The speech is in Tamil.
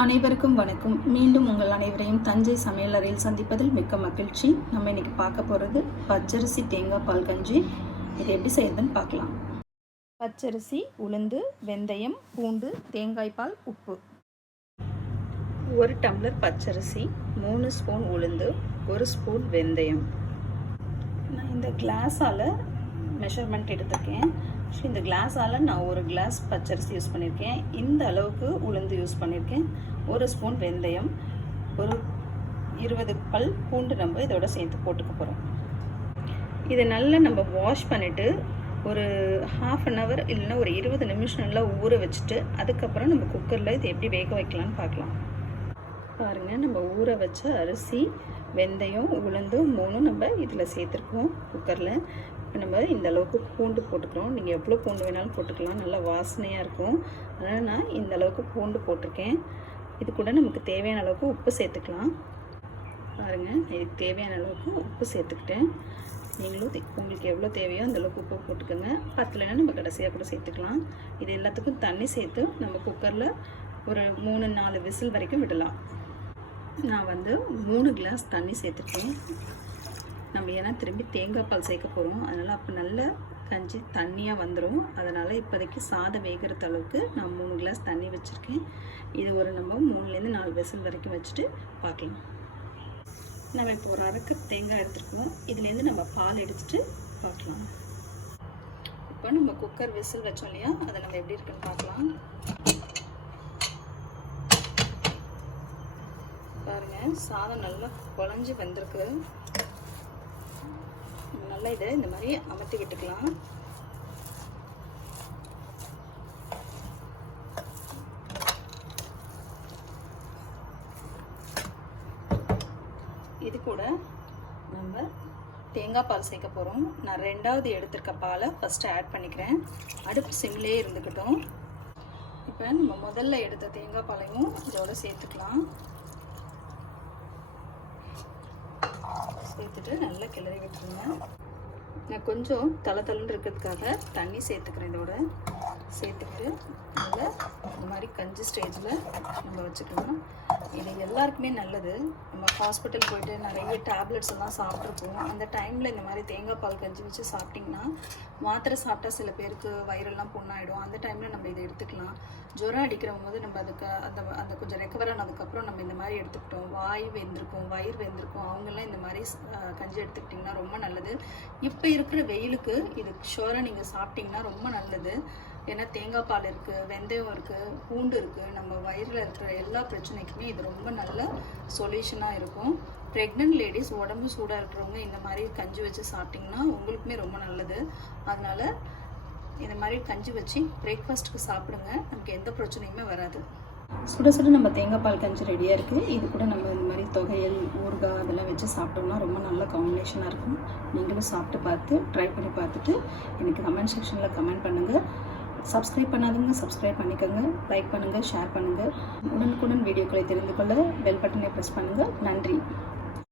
அனைவருக்கும் வணக்கம். மீண்டும் உங்கள் அனைவரையும் தஞ்சை சமையலறையில் சந்திப்பதில் மிக்க மகிழ்ச்சி. நம்ம இன்னைக்கு பார்க்க போகிறது பச்சரிசி தேங்காய் பால் கஞ்சி. இது எப்படி செய்யறதுன்னு பார்க்கலாம். பச்சரிசி, உளுந்து, வெந்தயம், பூண்டு, தேங்காய் பால், உப்பு. 1 டம்ளர் பச்சரிசி, 3 ஸ்பூன் உளுந்து, 1 ஸ்பூன் வெந்தயம். நான் இந்த கிளாஸால் மெஷர்மெண்ட் எடுத்திருக்கேன். இந்த கிளாஸால் நான் 1 கிளாஸ் பச்சரிசி யூஸ் பண்ணியிருக்கேன். இந்த அளவுக்கு உளுந்து யூஸ் பண்ணியிருக்கேன். 1 ஸ்பூன் வெந்தயம், ஒரு 20 பல் பூண்டு நம்ம இதோட சேர்த்து போட்டுக்க போகிறோம். இதை நல்லா நம்ம வாஷ் பண்ணிவிட்டு ஒரு 1/2 அன் ஹவர் இல்லைன்னா ஒரு 20 நிமிஷம் நல்லா ஊற வச்சுட்டு அதுக்கப்புறம் நம்ம குக்கரில் இதை எப்படி வேக வைக்கலான்னு பார்க்கலாம். பாருங்கள், நம்ம ஊற வச்ச அரிசி, வெந்தயம், உளுந்து 3 நம்ம இதில் சேர்த்துருக்கோம் குக்கரில். இப்போ நம்ம இந்த அளவுக்கு பூண்டு போட்டுக்கிறோம். நீங்கள் எவ்வளோ பூண்டு வேணாலும் போட்டுக்கலாம், நல்லா வாசனையாக இருக்கும். அதனால் நான் இந்த அளவுக்கு பூண்டு போட்டிருக்கேன். இது கூட நமக்கு தேவையான அளவுக்கு உப்பு சேர்த்துக்கலாம். பாருங்கள், இதுக்கு தேவையான அளவுக்கு உப்பு சேர்த்துக்கிட்டேன். நீங்களும் உங்களுக்கு எவ்வளோ தேவையோ அந்தளவுக்கு உப்பு போட்டுக்கோங்க. பத்தலைன்னா நம்ம கடைசியாக கூட சேர்த்துக்கலாம். இது எல்லாத்துக்கும் தண்ணி சேர்த்து நம்ம குக்கரில் ஒரு 3-4 விசில் வரைக்கும் விடலாம். நான் 3 கிளாஸ் தண்ணி சேர்த்துருக்கேன். நம்ம ஏன்னா திரும்பி தேங்காய் பால் சேர்க்க போகிறோம், அதனால் அப்போ நல்ல கஞ்சி தண்ணியாக வந்துடும். அதனால் இப்போதைக்கு சாதம் வேகிற அளவுக்கு நான் 3 கிளாஸ் தண்ணி வச்சுருக்கேன். இது ஒரு நம்ம 3-4 விசில் வரைக்கும் வச்சுட்டு பார்க்கலாம். நம்ம இப்போ ஒரு அரைக்க தேங்காய் எடுத்துருக்கோம். இதுலேருந்து நம்ம பால் எடுத்துகிட்டு பார்க்கலாம். இப்போ நம்ம குக்கர் விசில் வச்சோம் இல்லையா, அதை நம்ம எப்படி இருக்குன்னு பார்க்கலாம். பாருங்கள், சாதம் நல்லா குழஞ்சி வந்திருக்கு. நல்லா இதை இந்த மாதிரி அமர்த்தி விட்டுக்கலாம். இது கூட நம்ம தேங்காய் பால் சேர்க்க போகிறோம். நான் 2வது எடுத்திருக்க பாலை ஃபஸ்ட்டு ஆட் பண்ணிக்கிறேன். அடுப்பு சிம்லேயே இருந்துக்கிட்டோம். இப்போ நம்ம முதல்ல எடுத்த தேங்காய் பாலையும் இதோட சேர்த்துக்கலாம். சேர்த்துட்டு நல்லா கிளறி விட்டுருங்க. நான் கொஞ்சம் தளன்னு இருக்கிறதுக்காக தண்ணி சேர்த்துக்கிறேன். இதோட சேர்த்துக்கிட்டு நல்லா இந்த மாதிரி கஞ்சி ஸ்டேஜில் நம்ம வச்சுக்கலாம். இது எல்லாருக்குமே நல்லது. நம்ம ஹாஸ்பிட்டல் போய்ட்டு நிறைய டேப்லெட்ஸ் எல்லாம் சாப்பிட்ருப்போம். அந்த டைமில் இந்த மாதிரி தேங்காய் பால் கஞ்சி வச்சு சாப்பிட்டிங்கன்னா, மாத்திரை சாப்பிட்டா சில பேருக்கு வயிறெல்லாம் புண்ணாயிடும். அந்த டைமில் நம்ம இதை எடுத்துக்கலாம். ஜுரம் அடிக்கிற போது நம்ம அதுக்கு அந்த கொஞ்சம் ரெக்கவர் ஆனதுக்கப்புறம் நம்ம இந்த மாதிரி எடுத்துக்கிட்டோம், வாய் வெந்திருக்கும், வயிறு வெந்திருக்கும், அவங்கெல்லாம் இந்த மாதிரி கஞ்சி எடுத்துக்கிட்டிங்கன்னா ரொம்ப நல்லது. இப்போ இருக்கிற வெயிலுக்கு இது ஷோராக நீங்கள் சாப்பிட்டிங்கன்னா ரொம்ப நல்லது. ஏன்னா தேங்காய் பால் இருக்குது, வெந்தயம் இருக்குது, பூண்டு இருக்குது. நம்ம வயிறில் இருக்கிற எல்லா பிரச்சனைக்குமே இது ரொம்ப நல்ல சொல்யூஷனாக இருக்கும். ப்ரெக்னென்ட் லேடிஸ், உடம்பு சூடாக இருக்கிறவங்க இந்த மாதிரி கஞ்சி வச்சு சாப்பிட்டிங்கன்னா உங்களுக்குமே ரொம்ப நல்லது. அதனால் இந்த மாதிரி கஞ்சி வச்சு பிரேக்ஃபாஸ்ட்டுக்கு சாப்பிடுங்க. நமக்கு எந்த பிரச்சனையுமே வராது. சுட சுட நம்ம தேங்காய் பால் கஞ்சி ரெடியாக இருக்குது. இது கூட நம்ம இந்த மாதிரி தொகையல், ஊறுகாய் அதெல்லாம் வச்சு சாப்பிட்டோம்னா ரொம்ப நல்ல காம்பினேஷனாக இருக்கும். நீங்களும் சாப்பிட்டு பார்த்து ட்ரை பண்ணி பார்த்துட்டு எனக்கு கமெண்ட் செக்ஷனில் கமெண்ட் பண்ணுங்கள். சப்ஸ்கிரைப் பண்ணாதவங்க சப்ஸ்கிரைப் பண்ணிக்கோங்க, லைக் பண்ணுங்கள், ஷேர் பண்ணுங்கள். உடனுக்குடன் வீடியோக்களை தெரிந்து கொள்ள பெல் பட்டனை ப்ரெஸ் பண்ணுங்கள். நன்றி.